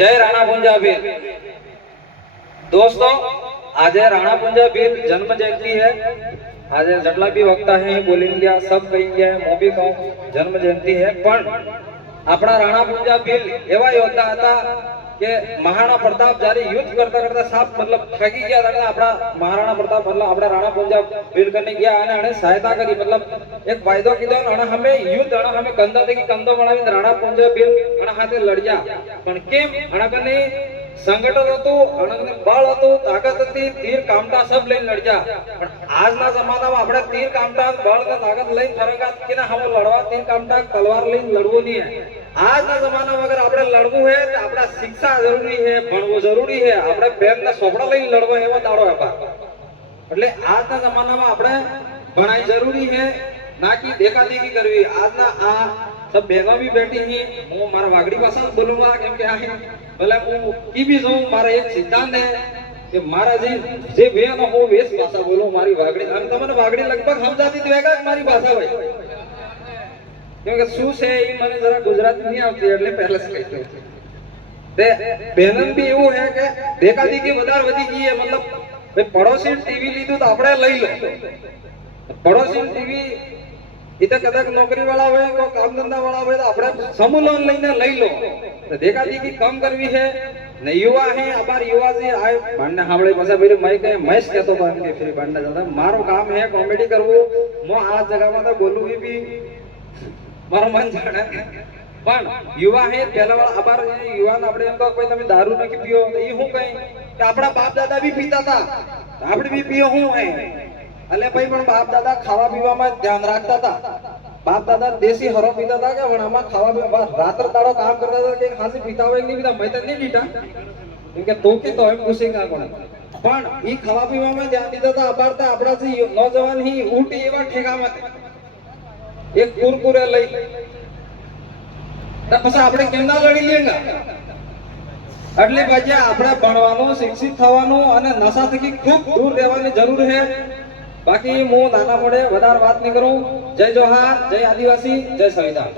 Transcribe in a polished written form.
जय राणा पुंजा भील। दोस्तों आज राणा पुंजा भील जन्म जयंती है। आज जटला भी वक्ता है बोलेंगे सब कहेंगे मैं भी कहूं जन्म जयंती है। पण अपना राणा पुंजा भील एवा योद्धा था कि महाराणा प्रताप जारी युद्ध करता करता साफ मतलब थकी गया था। अपना महाराणा प्रताप मतलब अपना राणा पुंजा भील करने गया અને सहायता करी मतलब एक वायदो कीधो અને हमें युद्ध અને हमें कंधा थी कंधो बनावी राणा पुंजा भील અને हाथे लड़िया। पण केम અને कने संगठन હતું અને બળ હતું તાકાત હતી तीर कामटा सब લઈને લડ્યા। પણ આજના જમાનામાં આપણે तीर कामटा બળ ને તાકાત લઈને ફરંગા કે ના હમ લડવા तीर कामटा तलवार લઈને લડવું નહીં है। આજના જમાનામાં અગર આપણે લડવું है તો આપડા શિક્ષા જરૂરી है ભણવું જરૂરી है। આપણે પેરને સોપડા લઈને લડવો એવો દાડો આપા એટલે આજના જમાનામાં આપણે ભણાઈ જરૂરી है ना कि देखा देखी करवी। આજના आ सब बहनों भी बैठी ही હું મારા વાગડી ભાષા બોલુંगा કેમ કે આ ભલે હું કી भी जाऊं મારા એક સિદ્ધાંત है कि मारा जी जे वेनो हो वेस भाषा बोलो मारी वागड़ी हम તમને वागड़ी लगभग समझाती तो हैगा मारी भाषा भाई क्योंकि શું છે એ મને જરા ગુજરાતી નહીં આવતી એટલે પહેલા જ કહી દઉં તે બહેનન भी એવું है કે દેખા દેખી વધારે વધી ગઈ है। मतलब ભાઈ પડોશી ટીવી લીધું તો આપણે લઈ લો પડોશી ટીવી इधर कदक नौकरी वाला होए को काम धंधा वाला होए तो अपने समूह लोन लेने लई लो तो देखा देखी कम करवी है ने युवा है अबार युवा से आए भांडा हावड़े पासा मेरे मैं कहे महेश कहतो तो इनके फिर भांडा जाता मारो काम है कॉमेडी करवो मो आज जगह में तो बोलू भी मारो मन जाने। पण युवा है पहला वाला अबार युवान આપણે એમ કહો કોઈ તમે દારૂ ન પીઓ તો ઈ હું કઈ કે આપડા બાપ દાદા भी पीता था આપણે भी पियो હું है। अले भाई पण बाप दादा खावा पीवा में ध्यान रखता था। बाप दादा देसी हरो पीता था के वणामा खावा पीवा रात्र दाड़ो काम करता था कि हासी पीता होय नहीं पीता मैं तो नहीं पीता क्योंकि तो के तो हम पूछेगा कोण पण ई खावा पीवा में ध्यान देता था। अबारता આપડા જે नौजवान ही ऊटी एवा ठेका में एक कुरकुरे લઈ તો પછી આપણે કેમના લડી લેંગા એટલે ભાઈ આપણે ભણવાનું શિક્ષિત થવાનું અને નશા થી ખૂબ દૂર રહેવાની જરૂર છે। बाकी मु नाना मोड़े वधार बात नहीं करूं। जय जोहार, जय आदिवासी, जय संविधान।